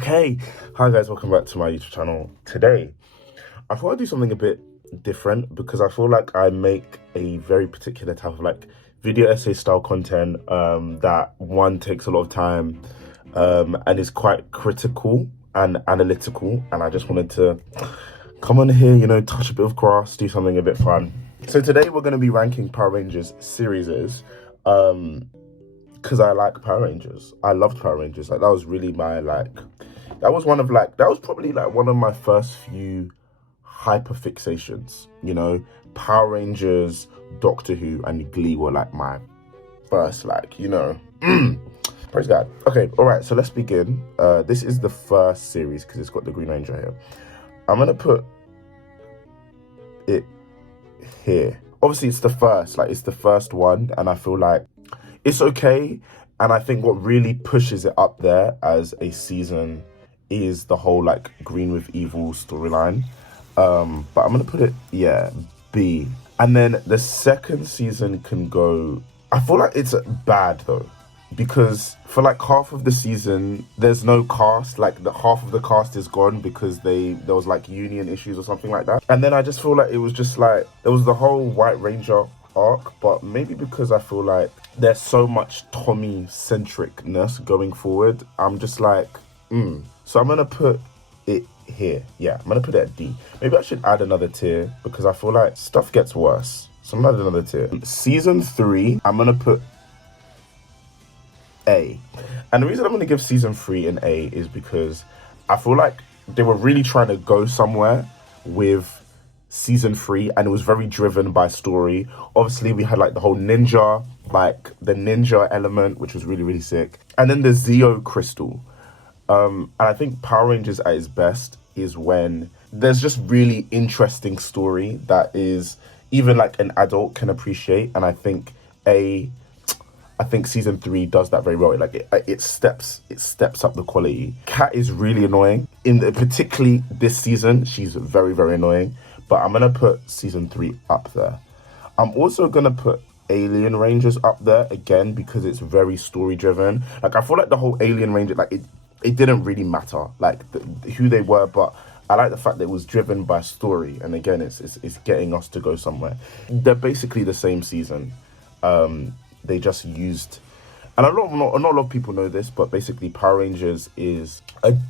Okay, hi guys, welcome back to my YouTube channel. Today, I thought I'd do something a bit different because I feel like I make a very particular type of video essay style content that one takes a lot of time and is quite critical and analytical, and I just wanted to come on here, touch a bit of grass, do something a bit fun. So today we're going to be ranking Power Rangers series because I like Power Rangers. I loved Power Rangers. That was really my that was probably one of my first few hyper fixations. Power Rangers, Doctor Who, and Glee were my first praise God. Okay, all right. So let's begin. This is the first series because it's got the Green Ranger here. I'm gonna put it here. Obviously, it's the first. It's the first one, and I feel like it's okay. And I think what really pushes it up there as a season is the whole Green with Evil storyline. But I'm gonna put it, B. And then the second season can go, I feel like it's bad though, because for half of the season there's no cast. The half of the cast is gone because there was union issues or something like that. And then I just feel like it was just there was the whole White Ranger arc, but maybe because I feel like there's so much Tommy centricness going forward, I'm just so I'm gonna put it here. Yeah, I'm gonna put it at D. Maybe I should add another tier because I feel like stuff gets worse, so I'm gonna add another tier. Season 3, I'm gonna put A. And the reason I'm gonna give season 3 an A is because I feel like they were really trying to go somewhere with season 3, and it was very driven by story. Obviously we had the whole ninja, the ninja element, which was really, really sick. And then the Zeo crystal. And I think Power Rangers at its best is when there's just really interesting story that is even an adult can appreciate. And I think season 3 does that very well. It steps up the quality. Kat is really annoying particularly this season. She's very, very annoying. But I'm gonna put season 3 up there. I'm also gonna put Alien Rangers up there again because it's very story driven. I feel the whole Alien Ranger, it didn't really matter who they were, but I like the fact that it was driven by story. And again, it's getting us to go somewhere. They're basically the same season. They just used, and not a lot of people know this, but basically Power Rangers is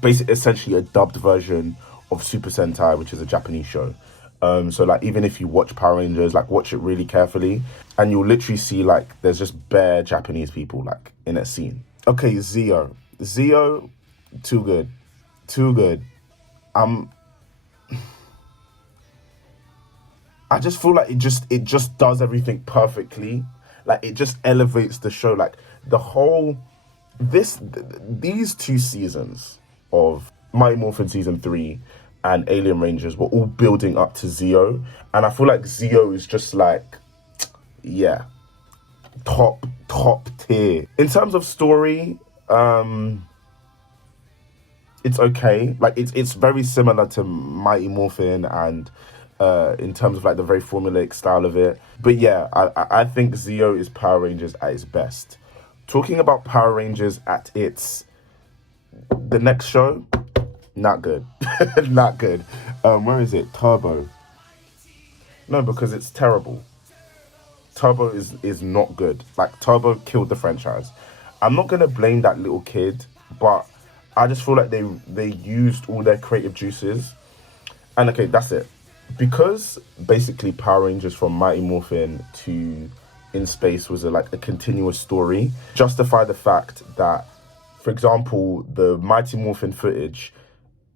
essentially a dubbed version of Super Sentai, which is a Japanese show. So even if you watch Power Rangers, watch it really carefully, and you'll literally see there's just bare Japanese people in a scene. Okay, Zeo, too good. I just feel it just does everything perfectly. It just elevates the show. The whole these 2 seasons of Mighty Morphin season 3 and Alien Rangers were all building up to Zeo, and I feel Zeo is just top tier in terms of story. It's okay. It's very similar to Mighty Morphin, and in terms of the very formulaic style of it. But yeah, I think Zeo is Power Rangers at its best. Talking about Power Rangers at the next show, not good. Not good. Where is it? Turbo. No, because it's terrible. Turbo is not good. Turbo killed the franchise. I'm not gonna blame that little kid, but I just feel they used all their creative juices. And okay, that's it. Because basically Power Rangers from Mighty Morphin to In Space was a continuous story, justify the fact that, for example, the Mighty Morphin footage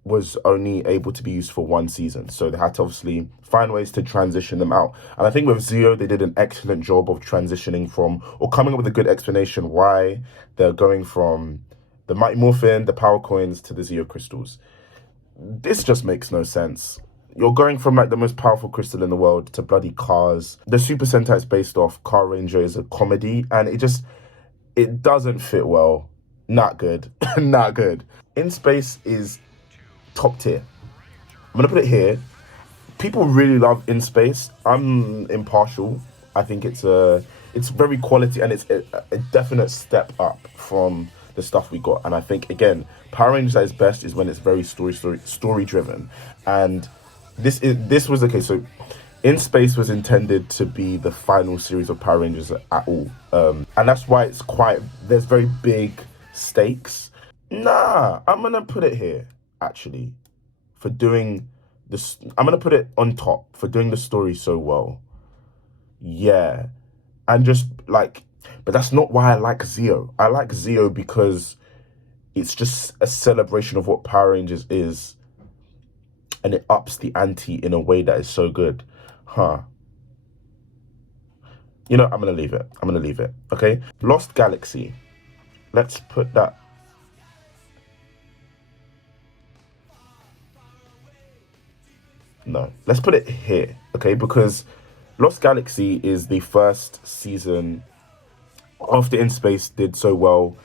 was only able to be used for 1 season. So they had to obviously find ways to transition them out. And I think with Zeo, they did an excellent job of transitioning from, or coming up with a good explanation why they're going from the Mighty Morphin, the Power Coins, to the Zeo Crystals. This just makes no sense. You're going from the most powerful crystal in the world to bloody cars. The Super Sentai is based off Car Ranger is a comedy, and it doesn't fit well. Not good. Not good. In Space is top tier. I'm gonna put it here. People really love In Space. I'm impartial. I think it's very quality, and it's a definite step up from the stuff we got. And I think, again, Power Rangers at its best is when it's very story driven. And this was okay. So In Space was intended to be the final series of Power Rangers at all. And that's why there's very big stakes. Nah, I'm going to put it here, actually, for doing this. I'm going to put it on top for doing the story so well. Yeah. And just like, but that's not why I like Zeo. I like Zeo because it's just a celebration of what Power Rangers is. And it ups the ante in a way that is so good. You know, I'm going to leave it. Okay. Lost Galaxy. Let's put that. No, let's put it here. Okay. Because Lost Galaxy is the first season after In Space did so well.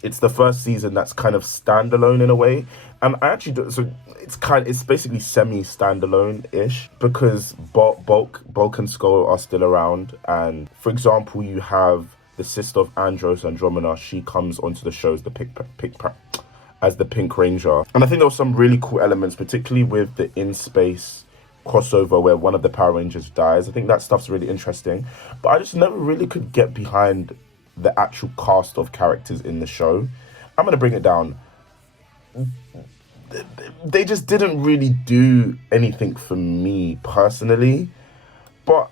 It's the first season that's kind of standalone in a way. And I actually do, so it's basically semi-standalone-ish because Bulk and Skull are still around. And for example, you have the sister of Andros, Andromeda. She comes onto the show as the Pink Ranger. And I think there were some really cool elements, particularly with the In Space crossover where one of the Power Rangers dies. I think that stuff's really interesting. But I just never really could get behind the actual cast of characters in the show. I'm going to bring it down. They just didn't really do anything for me personally. But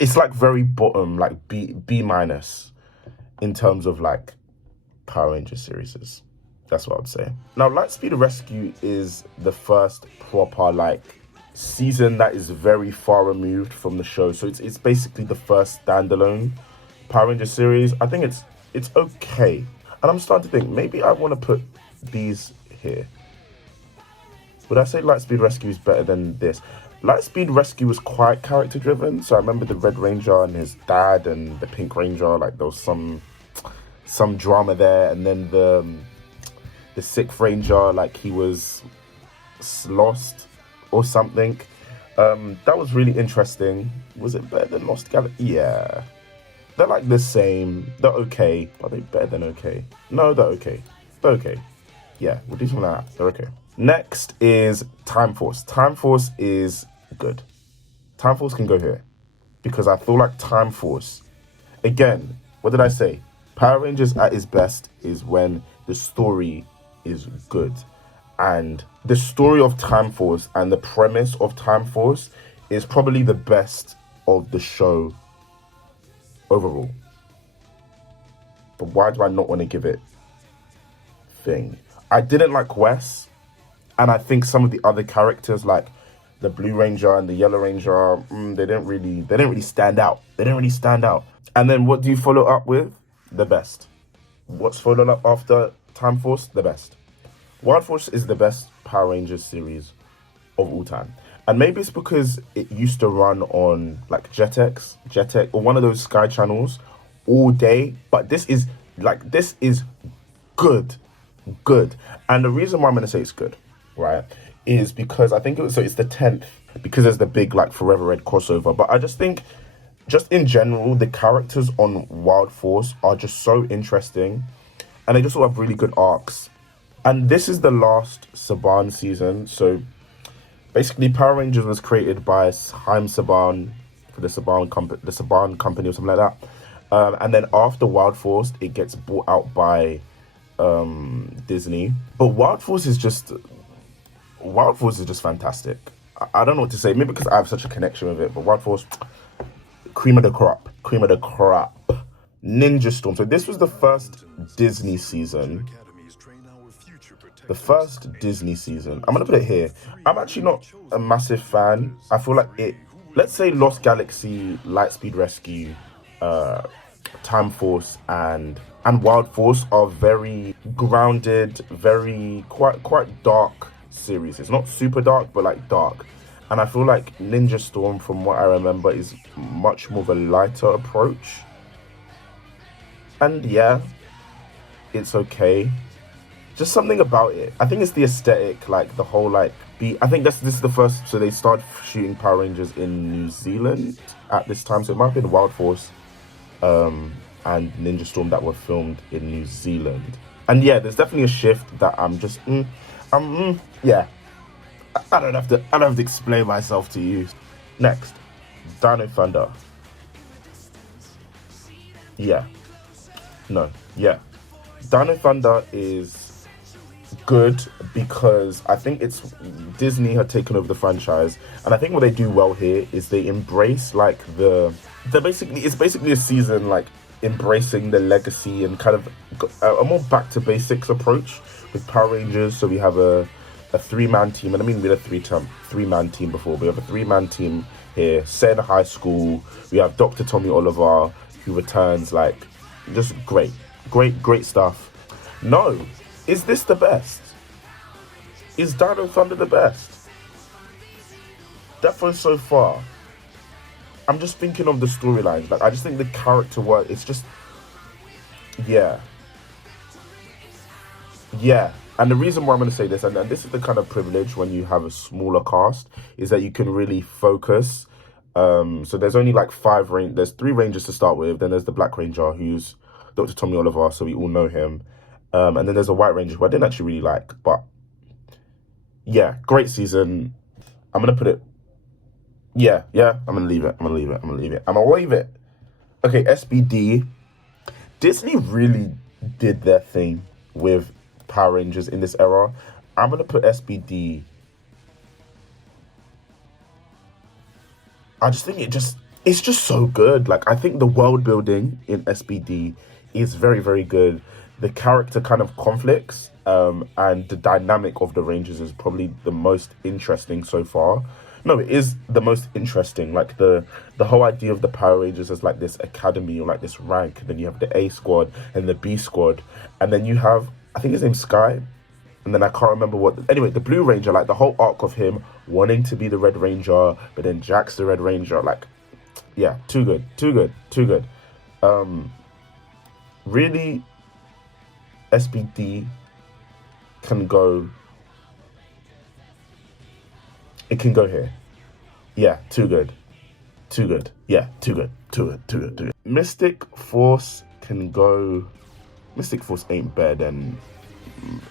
it's like very bottom, like B minus in terms of like Power Ranger series. That's what I would say. Now, Lightspeed Rescue is the first proper like season that is very far removed from the show. So it's basically the first standalone Power Ranger series. I think it's okay. And I'm starting to think maybe I want to put these here. Would I say Lightspeed Rescue is better than this? Lightspeed Rescue was quite character driven. So I remember the Red Ranger and his dad and the Pink Ranger, like there was some drama there. And then the Sixth Ranger, like he was lost or something. That was really interesting. Was it better than Lost Galaxy? Yeah. They're like the same. They're okay. Are they better than okay? No, they're okay. They're okay. Yeah, we'll do something like that. They're okay. Next is Time Force. Time Force is good. Time Force can go here. Because I feel like Time Force, again, what did I say? Power Rangers at its best is when the story is good. And the story of Time Force and the premise of Time Force is probably the best of the show overall. But why do I not want to give it thing? I didn't like Wes, and I think some of the other characters like the Blue Ranger and the Yellow Ranger, they didn't really stand out. And then what do you follow up with? The best. What's followed up after Time Force? The best. Wild Force is the best Power Rangers series of all time. And maybe it's because it used to run on like Jetix, or one of those Sky channels all day. But this is good. And the reason why I'm going to say it's good, right, is because I think it's the 10th, because there's the big like Forever Red crossover. But I just think, just in general, the characters on Wild Force are just so interesting. And they just all have really good arcs. And this is the last Saban season. So basically, Power Rangers was created by Haim Saban for the Saban company or something like that. And then after Wild Force, it gets bought out by Disney. But Wild Force is just fantastic. I don't know what to say. Maybe because I have such a connection with it. But Wild Force, cream of the crop. Ninja Storm. So this was the first Disney season. I'm going to put it here. I'm actually not a massive fan. I feel like let's say Lost Galaxy, Lightspeed Rescue, Time Force, and Wild Force are very grounded, very quite dark series. It's not super dark, but like dark. And I feel like Ninja Storm, from what I remember, is much more of a lighter approach. And yeah, it's okay. Just something about it. I think it's the aesthetic, like the whole like I think this is the first. So they started shooting Power Rangers in New Zealand at this time. So it might have been Wild Force. And and Ninja Storm that were filmed in New Zealand. And yeah, there's definitely a shift that I'm just, yeah. I don't have to explain myself to you. Next, Dino Thunder. Yeah. No. Yeah. Dino Thunder is good because I think it's Disney had taken over the franchise, and I think what they do well here is they embrace like it's basically a season like embracing the legacy and kind of a more back to basics approach with Power Rangers. So we have a three-man team, and I mean we had a three-man team before, but we have a three-man team here set in a high school. We have Dr. Tommy Oliver who returns, like just great stuff. No, is this the best? Is Dino Thunder the best? Definitely so far. I'm just thinking of the storylines. Like I just think the character work. It's just, yeah. And the reason why I'm going to say this, and this is the kind of privilege when you have a smaller cast, is that you can really focus. So there's only like there's 3 Rangers to start with. Then there's the Black Ranger, who's Dr. Tommy Oliver, so we all know him. And then there's a White Ranger, who I didn't actually really like. But yeah, great season. I'm going to put it, yeah, I'm going to leave it. I'm going to wave it. Okay, S.P.D. Disney really did their thing with Power Rangers in this era. I'm going to put S.P.D. I just think it's just so good. Like, I think the world building in S.P.D. is very, very good. The character kind of conflicts and the dynamic of the Rangers is probably the most interesting so far. No, it is the most interesting. Like the whole idea of the Power Rangers as like this academy or like this rank. And then you have the A squad and the B squad. And then you have, I think his name's Sky. And then I can't remember anyway, the Blue Ranger, like the whole arc of him wanting to be the Red Ranger, but then Jack's the Red Ranger. Like, yeah, too good. Really, S.P.D. can go. It can go here. Yeah, too good. Yeah, too good. Mystic Force can go. Mystic Force ain't better than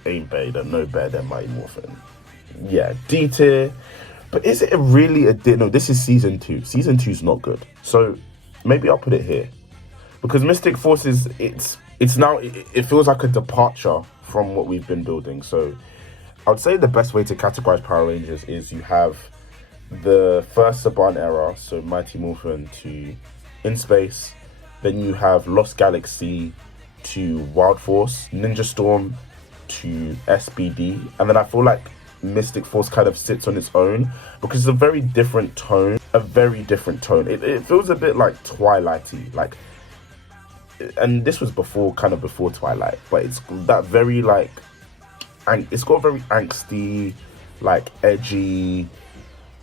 no better than Mighty Morphin. Yeah, D tier. But is it really a D? No, this is season 2. Season 2 is not good. So maybe I'll put it here. Because Mystic Force it's now, it feels like a departure from what we've been building. So I'd say the best way to categorize Power Rangers is you have the first Saban era, so Mighty Morphin to In Space. Then you have Lost Galaxy to Wild Force, Ninja Storm to S.P.D. And then I feel like Mystic Force kind of sits on its own because it's a very different tone. It feels a bit like Twilighty, like, and this was before Twilight, but it's that very like, it's got a very angsty, like edgy,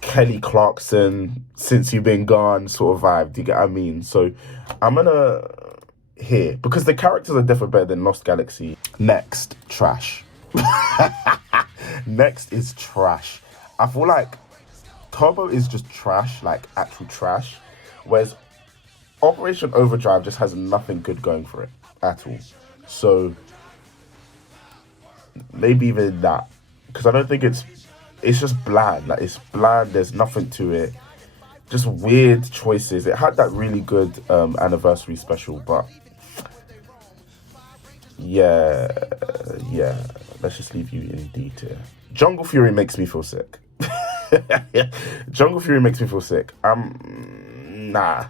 Kelly Clarkson, Since You've Been Gone sort of vibe. Do you get what I mean? So I'm gonna here because the characters are definitely better than Lost Galaxy. Next, trash. Next is trash. I feel like Turbo is just trash, like actual trash, whereas Operation Overdrive just has nothing good going for it at all. So maybe even that, because I don't think it's just bland. Like, it's bland. There's nothing to it. Just weird choices. It had that really good anniversary special, but yeah. Let's just leave you in D tier. Jungle Fury makes me feel sick. Jungle Fury makes me feel sick. Nah.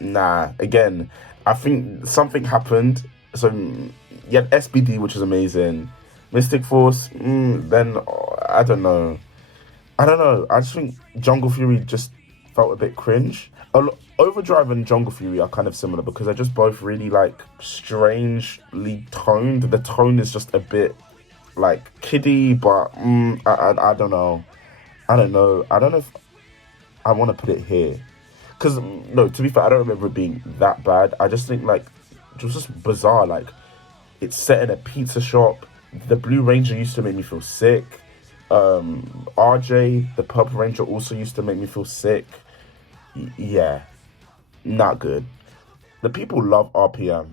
Again, I think something happened. So you had S.P.D, which is amazing. Mystic Force, then I don't know. I just think Jungle Fury just felt a bit cringe. Overdrive and Jungle Fury are kind of similar because they're just both really like strangely toned. The tone is just a bit like kiddie, but I don't know. I don't know if I want to put it here. Because, no, to be fair, I don't remember it being that bad. I just think, like, it was just bizarre. Like, it's set in a pizza shop. The Blue Ranger used to make me feel sick. RJ, the Purple Ranger, also used to make me feel sick. Yeah, not good. The people love RPM.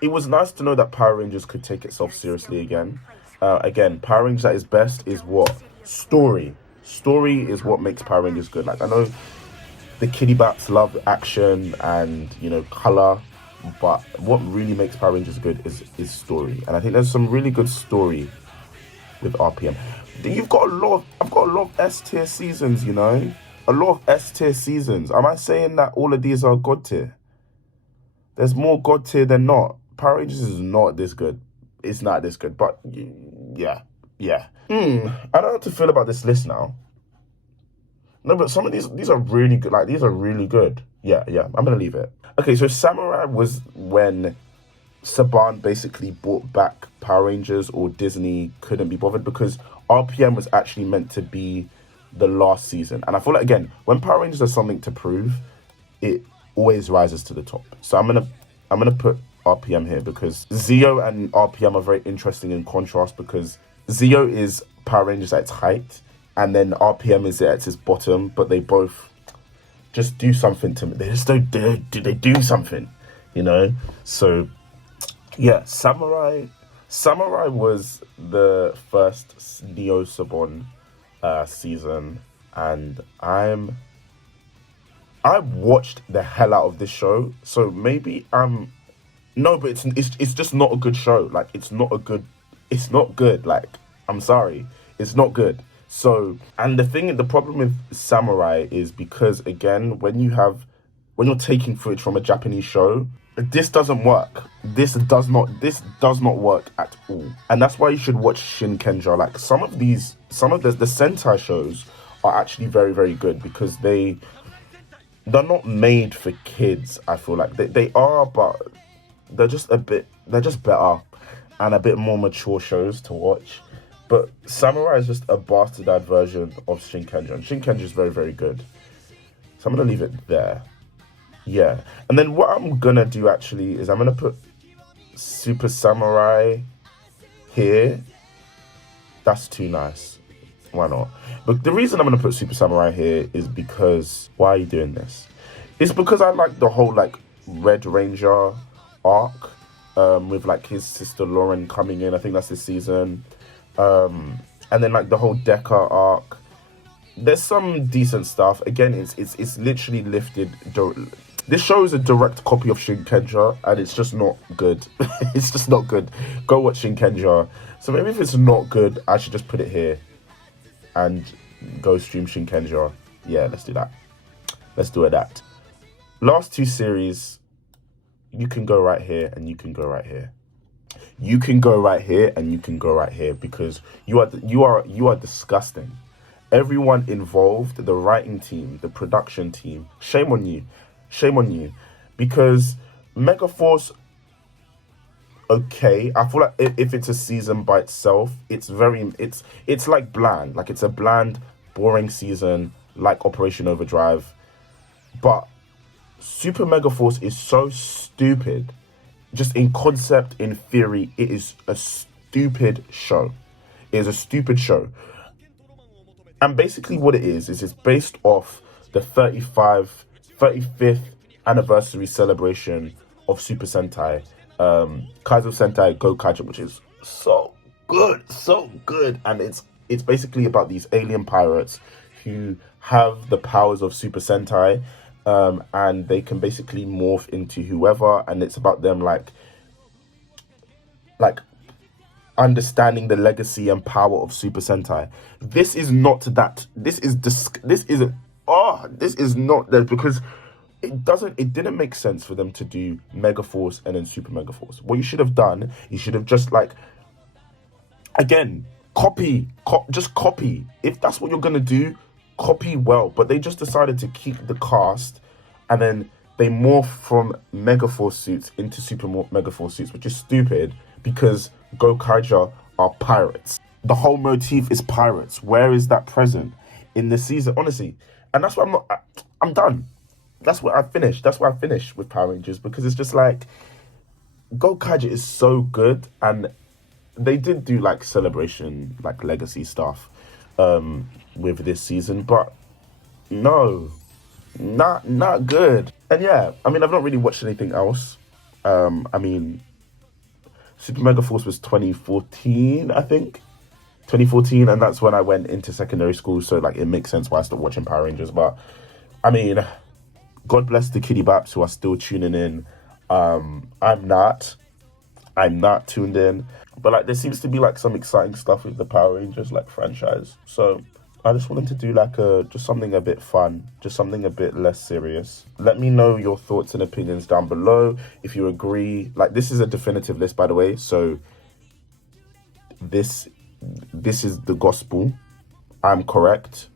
It was nice to know that Power Rangers could take itself seriously again. Again, Power Rangers at its best is what? Story. Story is what makes Power Rangers good. Like, I know the kiddie bats love action and, you know, color, but what really makes Power Rangers good is story. And I think there's some really good story with RPM. I've got a lot of S tier seasons, you know? A lot of S tier seasons. Am I saying that all of these are God tier? There's more God tier than not. Power Rangers is not this good. It's not this good, but yeah. I don't know how to feel about this list now. No, but some of these are really good. Like, these are really good. Yeah, I'm gonna leave it. Okay, so Samurai was when Saban basically brought back Power Rangers, or Disney couldn't be bothered, because RPM was actually meant to be the last season. And I feel like, again, when Power Rangers has something to prove, it always rises to the top. So I'm gonna put RPM here, because Zeo and RPM are very interesting in contrast, because Zeo is Power Rangers at its height, and then RPM is at its bottom, but they both just do something to me. They just don't they do something, you know? So yeah, Samurai was the first Neo Saban season, and I watched the hell out of this show. So maybe no, but it's just not a good show. Like, it's not good. Like, I'm sorry, it's not good. So, and the problem with Samurai is because, again, when you're taking footage from a Japanese show, this doesn't work. This does not work at all. And that's why you should watch Shinkenger. Like, some of the Sentai shows are actually very, very good, because they're not made for kids. I feel like they are, but they're just better and a bit more mature shows to watch. But Samurai is just a bastardized version of Shinkenger, and Shinkenger is very, very good. So I'm gonna leave it there. Yeah, and then what I'm gonna do actually is I'm gonna put Super Samurai here. That's too nice. Why not? But the reason I'm gonna put Super Samurai here is because, why are you doing this? It's because I like the whole, like, Red Ranger arc, with, like, his sister Lauren coming in. I think that's this season. And then, like, the whole Deca arc. There's some decent stuff. Again, it's literally lifted. This show is a direct copy of Shinkenger, and it's just not good. It's just not good. Go watch Shinkenger. So maybe if it's not good, I should just put it here and go stream Shinkenger. Yeah, let's do that. Let's do it that. Last two series, you can go right here and you can go right here. You can go right here and you can go right here, because you are disgusting. Everyone involved, the writing team, the production team, shame on you. Shame on you. Because Megaforce, okay, I feel like if it's a season by itself, it's like bland. Like, it's a bland, boring season, like Operation Overdrive. But Super Megaforce is so stupid. Just in concept, in theory, it is a stupid show. It is a stupid show. And basically what it is it's based off the 35th anniversary celebration of Super Sentai. Kaizo Sentai Gokaiger, which is so good. And it's basically about these alien pirates who have the powers of Super Sentai. And they can basically morph into whoever, and it's about them like understanding the legacy and power of Super Sentai. This is not that. This is not that, because it didn't make sense for them to do Megaforce and then Super Megaforce. What you should have done, you should have just, like, again, just copy. If that's what you're gonna do, copy well. But they just decided to keep the cast, and then they morph from Megaforce suits into Super Megaforce suits, which is stupid, because Gokaiger are pirates. The whole motif is pirates. Where is that present in this season? Honestly. And that's why I'm done. That's where I finished. That's where I finished with Power Rangers, because it's just like, Gokaiger is so good, and they did do, like, celebration, like, legacy stuff with this season, but no, not good. And yeah, I mean, I've not really watched anything else. I mean, Super Megaforce was 2014, I think. 2014, and that's when I went into secondary school, so like it makes sense why I stopped watching Power Rangers. But I mean, God bless the kiddie baps who are still tuning in. I'm not tuned in, but like there seems to be like some exciting stuff with the Power Rangers like franchise. So I just wanted to do like just something a bit fun, just something a bit less serious. Let me know your thoughts and opinions down below. If you agree, like this is a definitive list, by the way. So this is the gospel. I'm correct.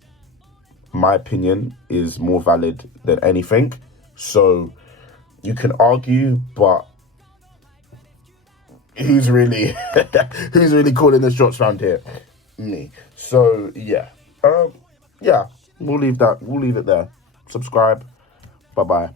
My opinion is more valid than anything. So you can argue, but who's really calling the shots around here? Me. So yeah. Yeah, we'll leave it there. Subscribe. Bye-bye.